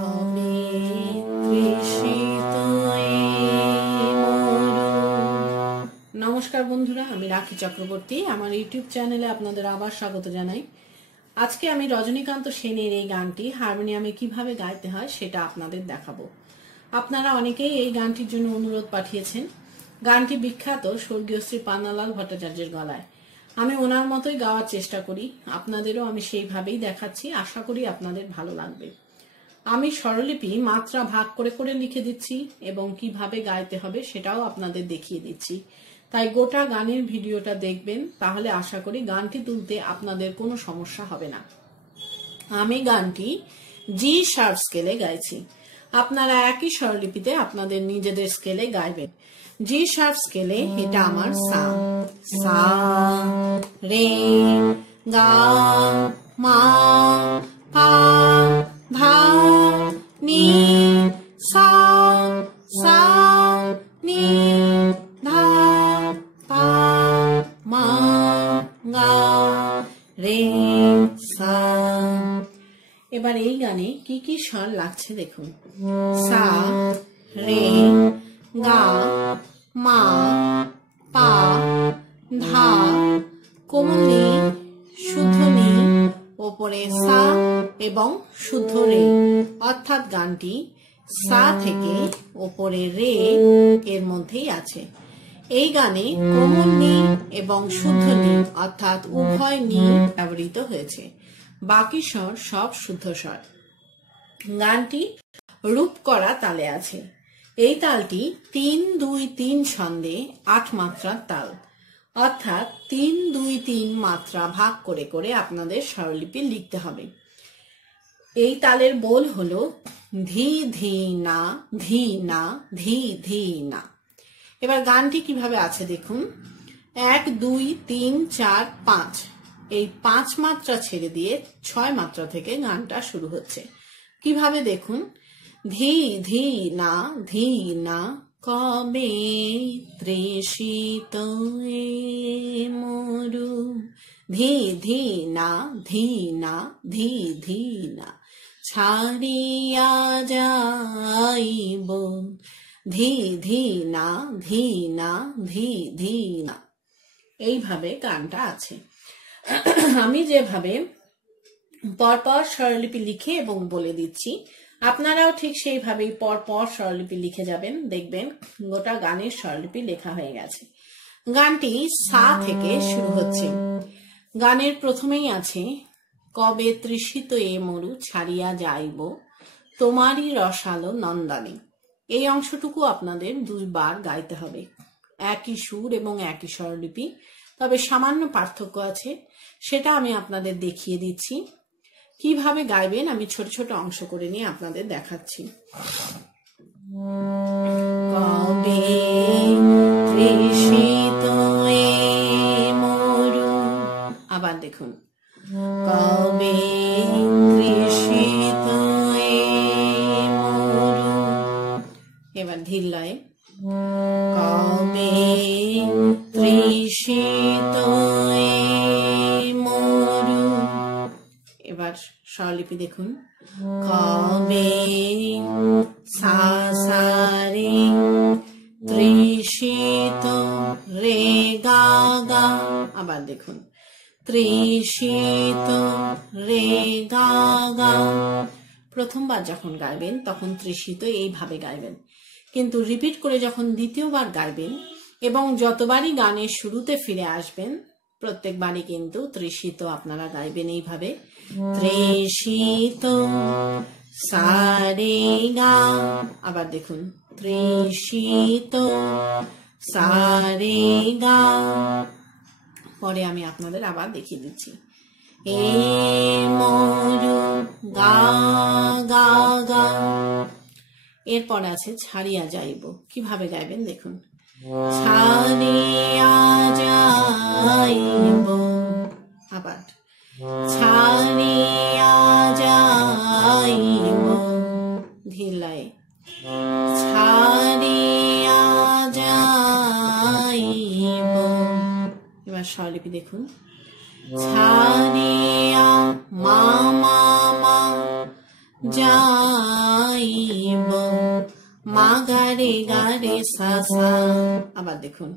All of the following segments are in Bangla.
কবে তৃষিত এই মরু। নমস্কার বন্ধুরা, আমি রাখি চক্রবর্তী। আমার ইউটিউব চ্যানেলে আপনাদের আবার স্বাগত জানাই। আজকে আমি রজনীকান্ত সেনের এই গানটি হারমোনিয়ামে কিভাবে গাইতে হয় সেটা আপনাদের দেখাবো। আপনারা অনেকেই এই গানটির জন্য অনুরোধ পাঠিয়েছেন। গানটি বিখ্যাত স্বর্গীয় শ্রী পান্নালাল ভট্টাচার্যের গলায়। আমি ওনার মতোই গাওয়ার চেষ্টা করি, আপনাদেরও আমি সেইভাবেই দেখাচ্ছি। আশা করি আপনাদের ভালো লাগবে। আমি স্বরলিপি মাত্রা ভাগ করে করে লিখে দিচ্ছি এবং কিভাবে গাইতে হবে সেটাও আপনাদের দেখিয়ে দিচ্ছি। তাই গোটা গানের ভিডিওটা দেখবেন, তাহলে আশা করি গানটি তুলতে আপনাদের কোনো সমস্যা হবে না। আমি গানটি জি শার্প স্কেলে গাইছি। আপনারা একই স্বরলিপিতে আপনাদের নিজেদের স্কেলে গাইবেন। জি শার্প স্কেলে এটা আমার সা, সা রে গা মা পা ধা নি সা, সা নি ধা পা মা গা রে সা। এবার এই গানে কি কি স্বর লাগছে দেখুন। সা রে গা মা পা ধা, কোমল নি, শুদ্ধ নি, ওপরে সা এবং শুদ্ধ রে, অর্থাৎ গানটি সা থেকে ওপরে রে এর মধ্যেই আছে। এই গানে কোমল নি এবং শুদ্ধ নি অর্থাৎ উভয় নি ব্যবহৃত হয়েছে। বাকি স্বর সব শুদ্ধ স্বর। গানটি রূপ করা তালে আছে। এই তালটি ৩-২-৩ ছন্দে ৮ মাত্রার তাল, অর্থাৎ ৩-২-৩ মাত্রা ভাগ করে করে আপনাদের স্বরলিপি লিখতে হবে। এই তালের বোল হলো ধি ধি না, ধি না, ধি ধি না। এবার গানটি কিভাবে আছে দেখুন। ১-২-৩-৪-৫, এই ৫ মাত্রা ছেড়ে দিয়ে ৬ মাত্রা থেকে গানটা শুরু হচ্ছে। কিভাবে দেখুন। ধি ধি না, ধি না, কবে তৃষিত এই মরু। ধি ধি না, ধি না, ধি ধি না, ছাড়িয়া যাইব। ধি ধি না, ধি না, ধি ধি না। এইভাবে গানটা আছে। আমি যেভাবে পরপর স্বরলিপি লিখে এবং বলে দিচ্ছি, আপনারাও ঠিক সেইভাবেই পরপর স্বরলিপি লিখে যাবেন। দেখবেন গোটা গানের স্বরলিপি লেখা হয়ে গেছে। গানটি সা থেকে শুরু হচ্ছে। গানের প্রথমেই আছে কবে তৃষিত এ মরু ছাড়িয়া যাইব তোমারই রসালো নন্দানে। এই অংশটুকু আপনাদের 2 বার গাইতে হবে। একই সুর এবং একই স্বরলিপি, তবে সামান্য পার্থক্য আছে, সেটা আমি আপনাদের দেখিয়ে দিচ্ছি। কিভাবে গাইবেন আমি ছোট ছোট অংশ করে নিয়ে আপনাদের দেখাচ্ছি। কবে তৃষিত এ মরু, আবার দেখুন। কবে তৃষিত এ মরু, এবার ধীর লয়ে। কবে তৃষিত এ মরু, এবার স্বরলিপি দেখুন। কবে সা সা রে তৃষিত রে গা গা, আবার দেখুন তৃষিত রে গা গা। প্রথমবার যখন গাইবেন তখন তৃষিত এইভাবে গাইবেন, কিন্তু রিপিট করে যখন দ্বিতীয়বার গাইবেন এবং যতবারই গানের শুরুতে ফিরে আসবেন প্রত্যেকবারই কিন্তু তৃষিত আপনারা গাইবেন এইভাবে। তৃষিত সা রে গা, আবার দেখুন তৃষিত সা রে গা। পরে আমি আপনাদের আবার দেখিয়ে দিচ্ছি। এ মরু গা গা গা। এরপর আছে ছাড়িয়া যাইব। কিভাবে গাইবেন দেখুন। ছাড়িয়া যাইব, আবার ছাড়িয়া যাইব, ধীর লয়ে। ছাড়িয়া যাইব, এবার স্বরলিপি দেখুন। ছাড়িয়া মা মা মা, যাইব মা গারে গারে সা সা। আবার দেখুন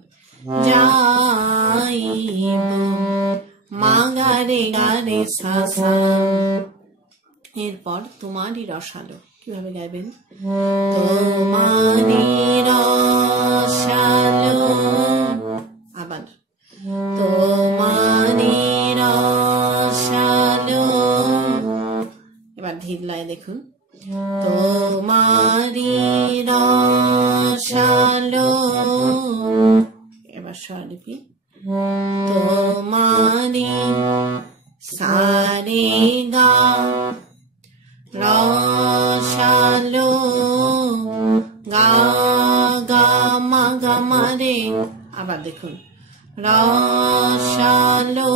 যাইব মা গারে গারে সা সা। এরপর তোমারই রসালো কিভাবে গাইবেন? তোমারই রসালো, আবার তোমারই রসালো। এবার ধীর লয়ে দেখুন তোমারই রসালো। এবার স্বরলিপি তোমারই সারে গা রসালো গা গা মা গা মা রে। আবার দেখুন রসালো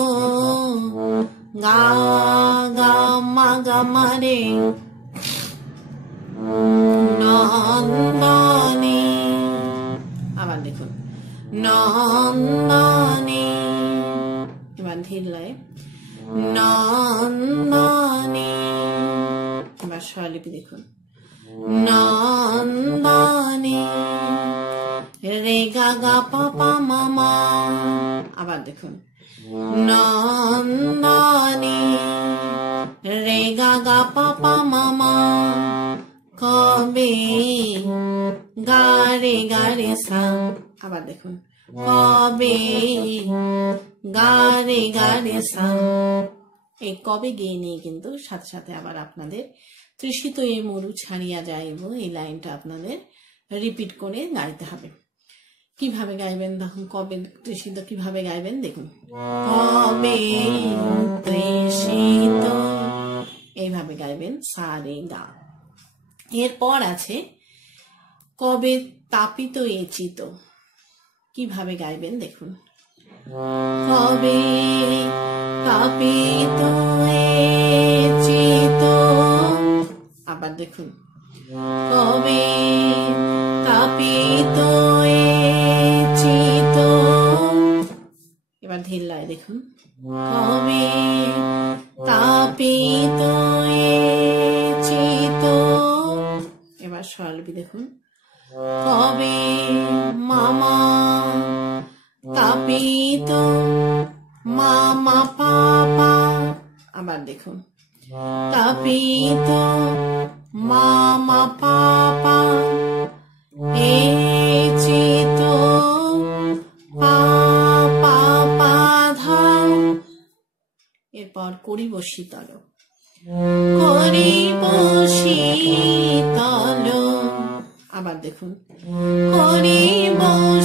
গা গা মা গা মা রে। নন্দনে, আবার দেখুন নন্দনে। এবার ধীর লয়ে নন্দনে। এবার স্বরলিপি দেখুন নন্দনে রে গা গা পা পা মা মা। আবার দেখুন নন্দনে রে গা গা পা পা মা মা। কবে গা রে গা রে সা। আবার দেখুন কবে গা রে গা রে সা। এই কবে গেয়ে নিয়ে কিন্তু সাথে সাথে আবার আপনাদের তৃষিত এ মরু ছাড়িয়া যাইব এই লাইনটা আপনাদের রিপিট করে গাইতে হবে। কিভাবে গাইবেন দেখুন, কবে তৃষিত কিভাবে গাইবেন দেখুন। কবে তৃষিত এইভাবে গাইবেন সা রে গা। এরপর আছে কবে তাপিত এ চিত, কিভাবে গাইবেন দেখুন। কবে তাপিত এ চিত। আবার দেখুন কবে তাপিত এ চিত। এবার ধীর লয়ে দেখুন কবে তাপিত এ চিত। এবার স্বরলিপি দেখুন কবে মামা তাপিত মামা পাপা। আবার দেখুন তাপিত মামা পাপা এ চিত পাপা পাধা। এরপর করিব শীতল, করিব শীতল। আবার দেখুন করিব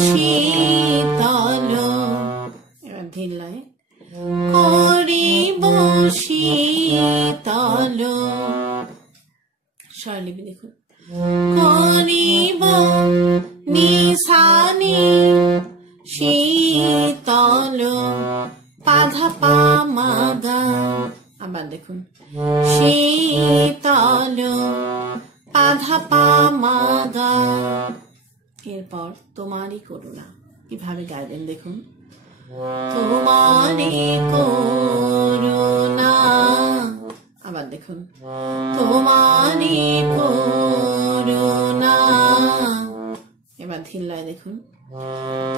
শীতল। এবার ধীর লয়ে করিব শীতল। স্বরলিপি দেখুন করিব নিশানি শীতল পাধা পা মা গা। আবার দেখুন শীতল পাধা পা মা গা। এরপর তোমারই করুণা কিভাবে গাইবেন দেখুন। তোমারই করুণা। আবার দেখুন তোমারই করুণা। এবার ধীর লয়ে দেখুন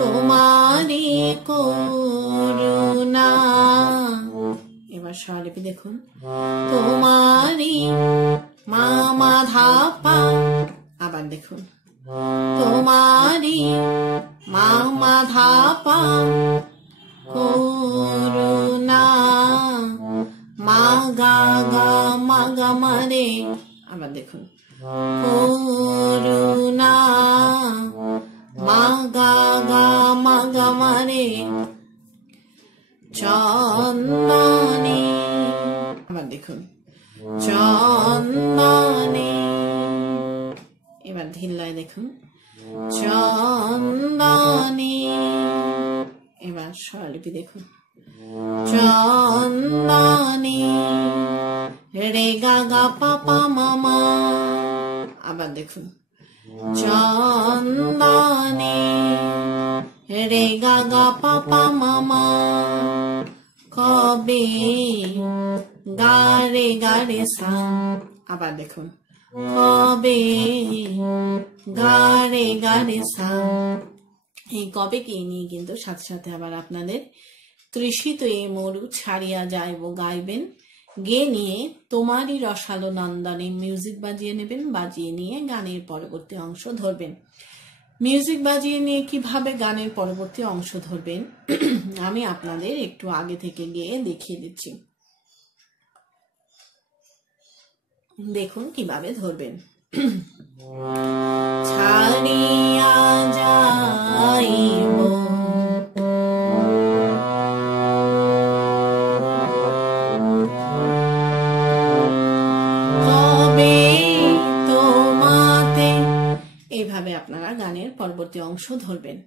তোমারই করুণা। এবার স্বরলিপি দেখুন তোমারই মা মা ধা পা। আবার দেখুন তোমারই মা মা ধা পা করুণা মা গা গা মা গা মা রে। আবার দেখুন করুণা মা গা গা মা গা মা রে। চন্দনে। আবার দেখুন চন্দনে। এবার ধীর লয়ে দেখুন চন্দনে। এবার স্বরলিপি দেখুন চন্দনে রে গা গা পা পা মা মা। আবার দেখুন চন্দনে রে গা গা পা পা মা মা। কবে গা রে সা। আবার দেখুন কবে গারে গারে সা, এই কবে কে নিয়ে কিন্তু সাথে সাথে আবার আপনাদের তৃষিত এ মরু ছাড়িয়া যাইব গাইবেন, গে নিয়ে তোমারই রসালো নন্দনে মিউজিক বাজিয়ে নেবেন, বাজিয়ে নিয়ে গানের পরবর্তী অংশ ধরবেন। মিউজিক বাজিয়ে নিয়ে কিভাবে গানের পরবর্তী অংশ ধরবেন আমি আপনাদের একটু আগে থেকে গিয়ে দেখিয়ে দিচ্ছি, দেখুন কিভাবে ধরবেন। ছাড়িয়া যাইব কবে তোমাতে, এইভাবে আপনারা গানের পরবর্তী অংশ ধরবেন।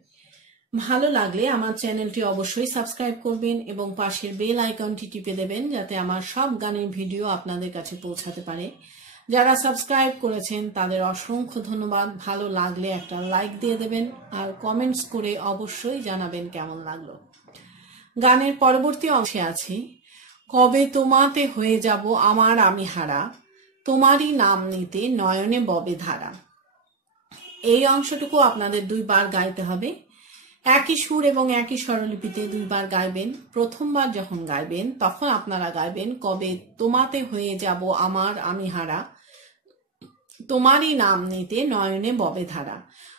ভালো লাগলে আমার চ্যানেলটি অবশ্যই সাবস্ক্রাইব করবেন এবং পাশের বেল আইকনটি টিপে দেবেন যাতে আমার সব গানের ভিডিও আপনাদের কাছে পৌঁছাতে পারে। যারা সাবস্ক্রাইব করেছেন তাদের অসংখ্য ধন্যবাদ। ভালো লাগলে একটা লাইক দিয়ে দেবেন আর কমেন্টস করে অবশ্যই জানাবেন কেমন লাগলো। গানের পরবর্তী অংশে আছে কবে তোমাতে হয়ে যাব আমার আমি হারা, তোমারই নাম নিতে নয়নে ববে ধারা। এই অংশটুকু আপনাদের দুইবার গাইতে হবে, একই সুর এবং একই স্বরলিপিতে দুইবার গাইবেন। প্রথমবার যখন গাইবেন তখন আপনারা গাইবেন কবে তোমাতে হয়ে যাব আমার আমি হারা, তোমারই নাম নিতে নয়নে ববে ধারা।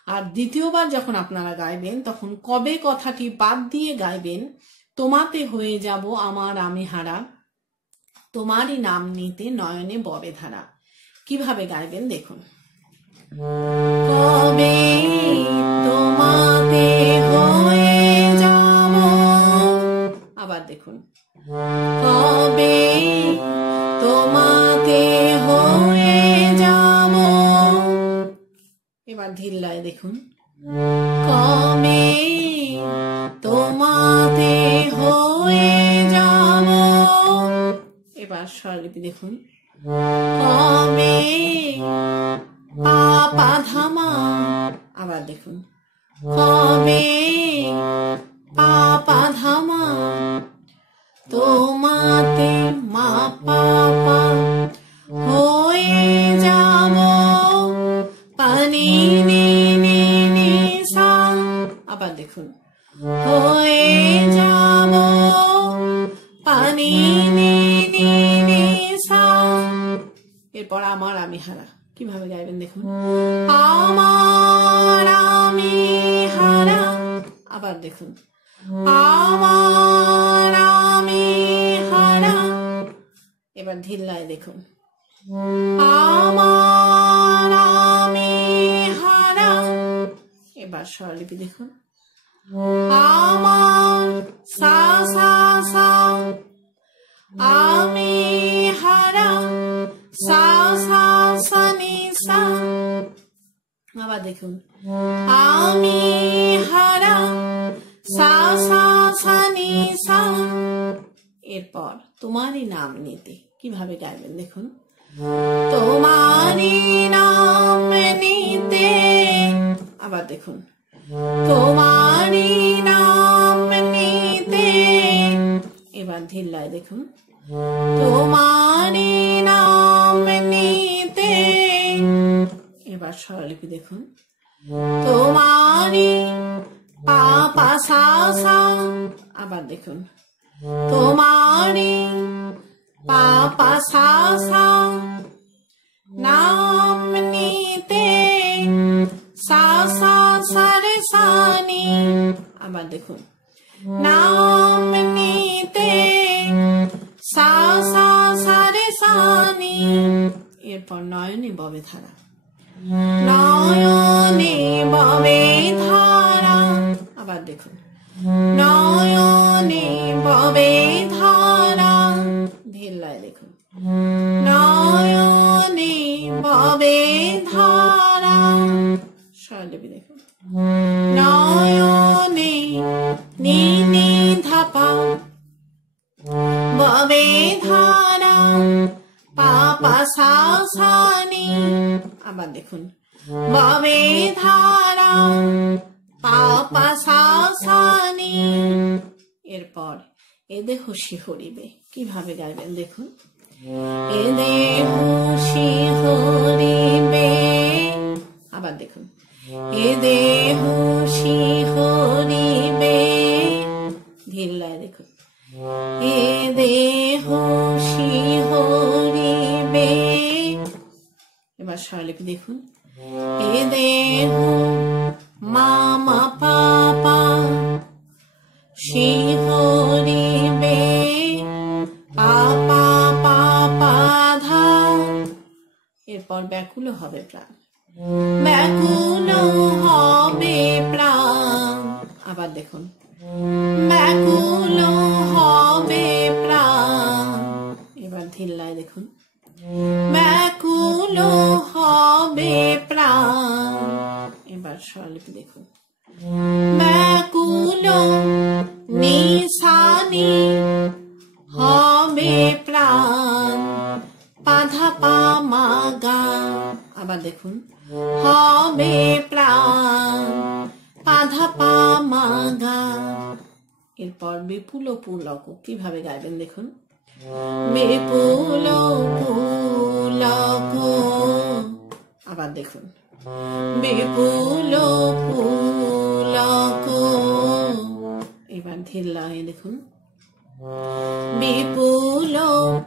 আর দ্বিতীয়বার যখন আপনারা গাইবেন তখন কবে কথাটি বাদ দিয়ে গাইবেন তোমাতে হয়ে যাব আমার আমি হারা, তোমারই নাম নিতে নয়নে ববে ধারা। কিভাবে গাইবেন দেখুন। কবে তোমাতে হয়ে যাব, আবার দেখুন কবে তোমাতে হয়ে যাব, এবার ধীর লয়ে দেখুন কবে তোমাতে হয়ে যাব, এবার স্বরলিপি দেখুন কবে পাপা ধামা, আবার দেখুন কবে পাপা ধামা, তোমাতে মা পাপা হয়ে যাব পানি নি নি নি সা, আবার দেখুন হয়ে যাব পানি নি নি নি সা। এরপর আমার আমি হারা, কিভাবে গাইবেন দেখুন। আমার আমি হারা, আবার দেখুন আমার আমি হারা, এবার ধিল্লায় দেখুন আমার আমি হারা, এবার স্বরলিপি দেখুন আমার সা সা সা, আমি হারা সা সা সা নি সা, আবার দেখুন আমি হারা সা সা সা নি সা। এরপর তোমারই নাম নিতে কিভাবে গাইবেন দেখুন। তোমারই নাম নিতে, আবার দেখুন তোমারই নাম নিতে, এবার ধিল্লায় দেখুন তোমারই নাম নিতে, এবার স্বরলিপি দেখুন তোমারই পাপা সা সা, আবার দেখুন তোমারই পাপা সা সা, নাম নিতে সা সা সা রে সা নি, আবার দেখুন নাম নিতে সা সা সা রে সা নি। এরপর নয়নে ববে ধারা, নয়নে ববে ধারা, আবার দেখুন নয়নে ববে ধারা, ধিল্লায় দেখুন নয়নে ববে ধারা, স্বরলিপি দেখুন নয়নে নি নি ধাপা ববে ধারা পাপা সা সা নি, আবার দেখুন ববে ধারা পাপা সা সা নি। এরপর এ দেহ শিহরিবে, কিভাবে গাইবেন দেখুন। এ দেহ শিহরিবে, আবার দেখুন, এ দেহ শিহরিবে, ধীর লয়ে দেখুন, এ দেহ শিহরিবে, এবার স্বরলিপি দেখুন, এ দেহ মামা পাপা শিহরিবে, পাপা পাপা ধা, এরপর ব্যাকুল হবে প্রাণ, ব্যাকুল হবে প্রাণ, আবার দেখুন, ব্যাকুল হবে প্রাণ, এবার ধীরলায় দেখুন, ব্যাকুল হবে প্রাণ, এবার স্বরলিপি দেখুন, ব্যাকুল নিশানি হবে প্রাণ, পাধা পা মা গা, আবার দেখুন, হবে প্রাণ, পাধা পা মা গা, এরপর বিপুল পুলক কিভাবে গাইবেন দেখুন, বিপুল পুলক, আবার দেখুন, বিপুল পুলক, এবার ধীর লয়ে দেখুন, বিপুল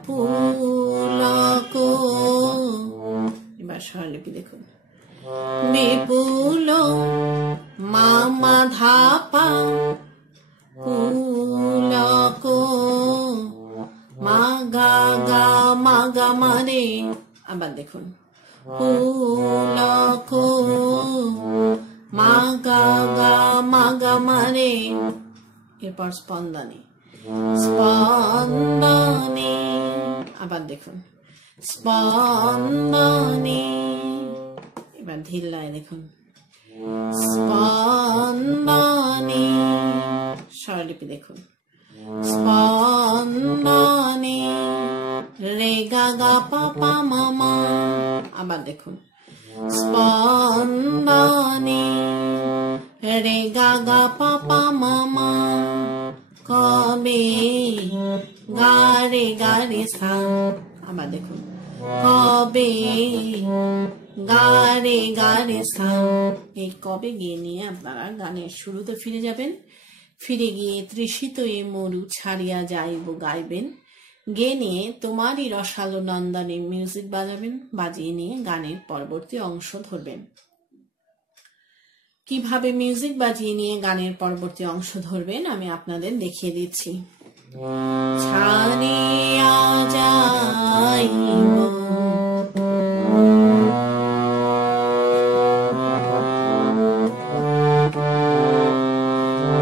পুলক, এবার স্বরলিপি দেখুন, বিপুল মামা ধাপা পুলক, মা গা গা মা গা মারে, আবার দেখুন, পুলক মা গা গা মা গা মারে, এরপর স্পন্দনে, স্পন্দনে, আবার দেখুন, স্পন্দনে, এবার ধীর লয়ে দেখুন, স্পন্দনে, স্বরলিপি দেখুন, স্পন্দনে, রে গা গা পা পা মা মা, আবার দেখুন, স্পন্দনে, রে গা গা পা পা মা মা, কবে গা রে সা, আবার দেখুন, কবে গা রে সা, এই কবে গিয়ে নিয়ে আপনারা গানের শুরুতে ফিরে যাবেন, ফিরে গিয়ে তৃষিত এ মরু ছাড়িয়া যাইব গাইবেন, গেয়ে নিয়ে তোমারই রসালো নন্দনে মিউজিক বাজাবেন, বাজিয়ে নিয়ে গানের পরবর্তী অংশ ধরবেন। কিভাবে মিউজিক বাজিয়ে নিয়ে গানের পরবর্তী অংশ ধরবেন আমি আপনাদের দেখিয়ে দিচ্ছি। ছাড়িয়া যাইব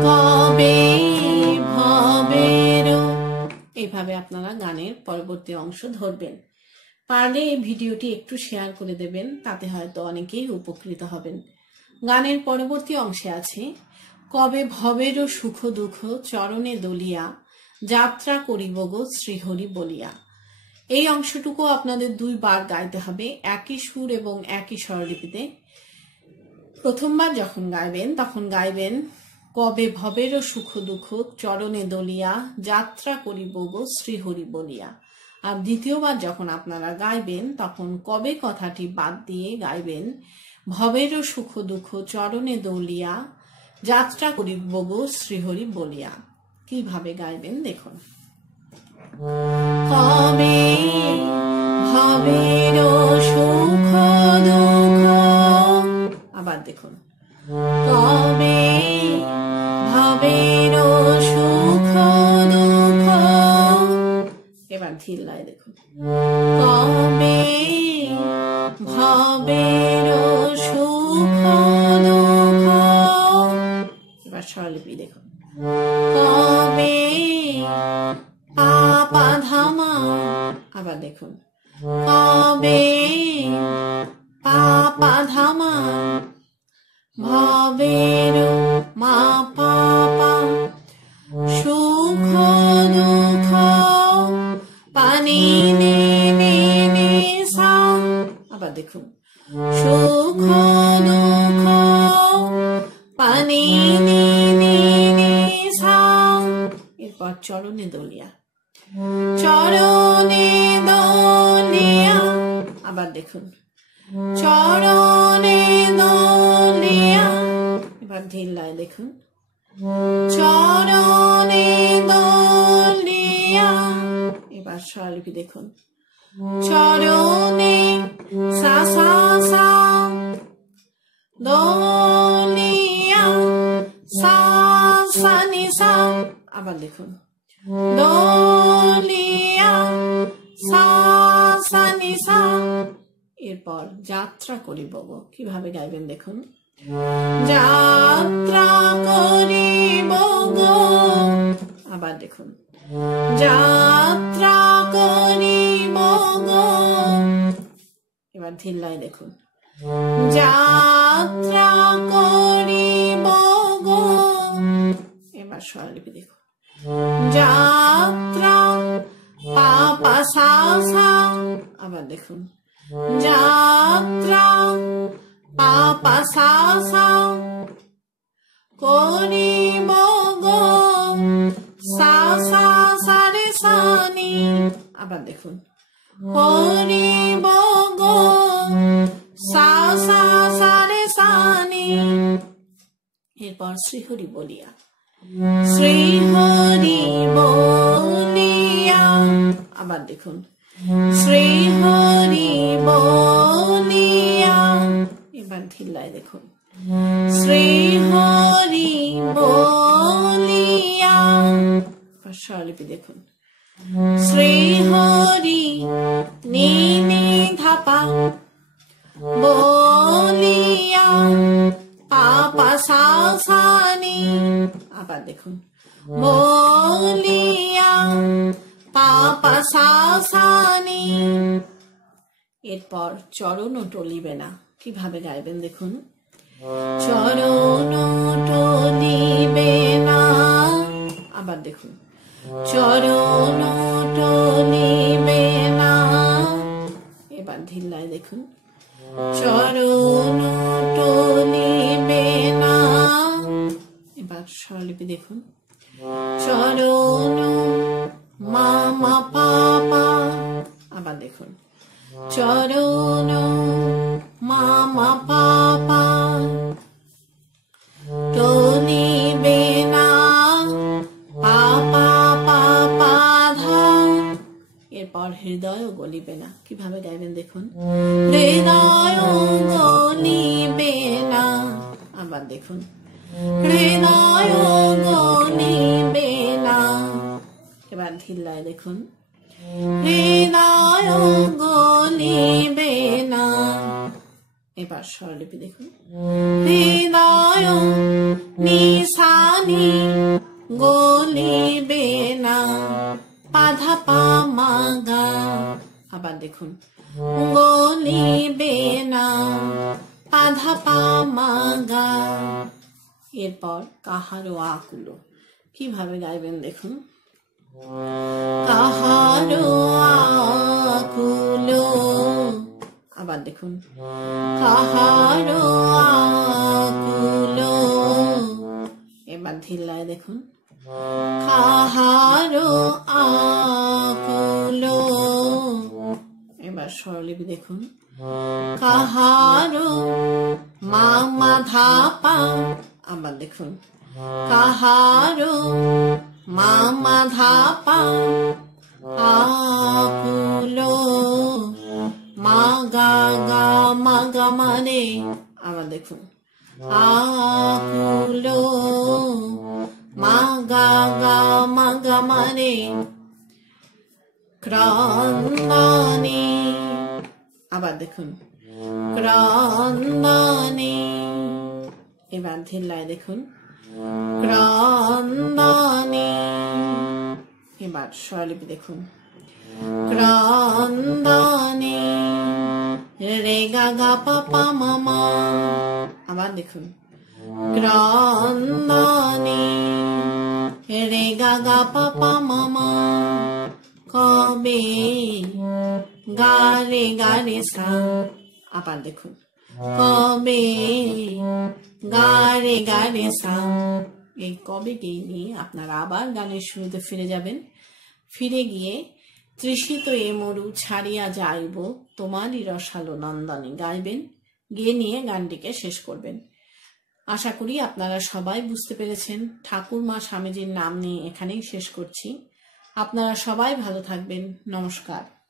কবে ভবের, এইভাবে আপনারা গানের পরবর্তী অংশ ধরবেন। পারলে এই ভিডিওটি একটু শেয়ার করে দেবেন, তাতে হয়তো অনেকেই উপকৃত হবেন। গানের পরবর্তী অংশে আছে, কবে ভবেরও সুখ দুঃখ চরণে দলিয়া যাত্রা করিব গো শ্রীহরি বলিয়া। এই অংশটুকু আপনাদের 2 বার গাইতে হবে, একই সুর এবং একই স্বরলিপিতে। প্রথমবার যখন গাইবেন তখন গাইবেন, কবে ভবেরও সুখ দুঃখ চরণে দলিয়া যাত্রা করিব গো শ্রীহরি বলিয়া। আর দ্বিতীয়বার যখন আপনারা গাইবেন তখন কবে কথাটি বাদ দিয়ে গাইবেন, ভবেরও সুখ দুঃখ চরণে দলিয়া যাত্রা করিব গো শ্রীহরি বলিয়া। কিভাবে গাইবেন দেখুন, কবে ভবেরও সুখ দুঃখ, আবার দেখুন, কবে ভবেরও সুখ দুঃখ, এবার ধীর লয়ে দেখুন, কবে ভবেরও সুখ দুঃখ, এবার স্বরলিপি দেখুন, কবে পাপা ধামা, আবার দেখুন, কবে পাপা ধামা, ভবেরও মা পাপা সুখ দুঃখ পানি নে সা, আবার দেখুন, সুখ দুঃখ পানি নে সা, এরপর চরণে দলিয়া, চরণে দলিয়া, আবার দেখুন চরণে দলিয়া, এবার ধিল্লায় দেখুন চরণে দলিয়া, এবার স্বরলিপি দেখুন চরণে সা সা সা দলিয়া সা সা নি সা, আবার দেখুন দলিয়া সা সা নি সা। এরপর যাত্রা করিব গো, কিভাবে গাইবেন দেখুন যাত্রা করিব গো, আবার দেখুন যাত্রা করিব গো, এবার ধিল্লায় দেখুন যাত্রা করিব গো, এবার স্বরলিপি দেখুন যাত্রা পা পা সা সা, আবার দেখুন যাত্রা পা পা সা সা করিব গো, সা সা সা রে সা নি, আবার দেখুন করিব গো, সা সা সা রে সা নি। এরপর শ্রীহরি বলিয়া, শ্রীহরি বলিয়া, আবার দেখুন শ্রীহরি বলিয়া, এবার ধিল্লায় দেখুন শ্রীহরি বলিয়া, স্বরলিপি দেখুন শ্রীহরি নি নি ধাপা বলিয়া পা পা সা সা নি, আবার দেখুন বলিয়া পা পা সা সা নি। এরপর চরণ টলিবে না, কিভাবে গাইবেন দেখুন চরণ টলিবে না, আবার দেখুন চরণ টলিবে না, এবার ধিল্লায় দেখুন চরণ টলিবে না, এবার স্বরলিপি দেখুন চরণ মা মা পা পা, আবার দেখুন চরণ মা মা পা পা টলিবে না, পা পা পা পা ধা। এরপর হৃদয় গলিবে না, কিভাবে গাইবেন দেখুন হৃদয় গলিবে না, আবার দেখুন হৃদয় গলিবে না, এবার ধিল্লায় দেখুন হৃদয় গলিবে না, এবার স্বরলিপি দেখুন হৃদয় নিশানি গলিবে না, পাধা পা মা গা, আবার দেখুন গলিবে না, পাধা পা মা গা। এরপর কাহারো আকুলো, কিভাবে গাইবেন দেখুন কাহারো আকুলো, আবার দেখুন কাহারো আকুলো, এবার ধিল্লায় দেখুন কাহারো আকুলো, এবার স্বরলিপি দেখুন কাহারো মা মা ধা পা, আবার দেখুন কাহারো মা মা ধা পা আকুলো, মা গা গা মা গা মানে, আবার দেখুন আকুলো মা গা গা মা গা মানে ক্রন্দনে, আবার দেখুন ক্রন্দনে, এবার ধিল্লায় দেখুন ক্রন্দনে, এবার স্বরলিপি দেখুন ক্রন্দনে, রে গা গা পা পা মা মা, আবার দেখুন ক্রন্দনে, রে গা গা পা পা মা মা, কবে গা রে সা, আবার দেখুন কবে গা রে সা। এই কবে কে নিয়ে আপনারা আবার গানের শুরুতে ফিরে যাবেন। ফিরে গিয়ে তৃষিত এ মরু ছাড়িয়া যাইব তোমারই রসালো নন্দনে গাইবেন, গেয়ে নিয়ে গানটিকে শেষ করবেন। আশা করি আপনারা সবাই বুঝতে পেরেছেন। ঠাকুরমা স্বামীজির নাম নিয়ে এখানেই শেষ করছি। আপনারা সবাই ভালো থাকবেন। নমস্কার।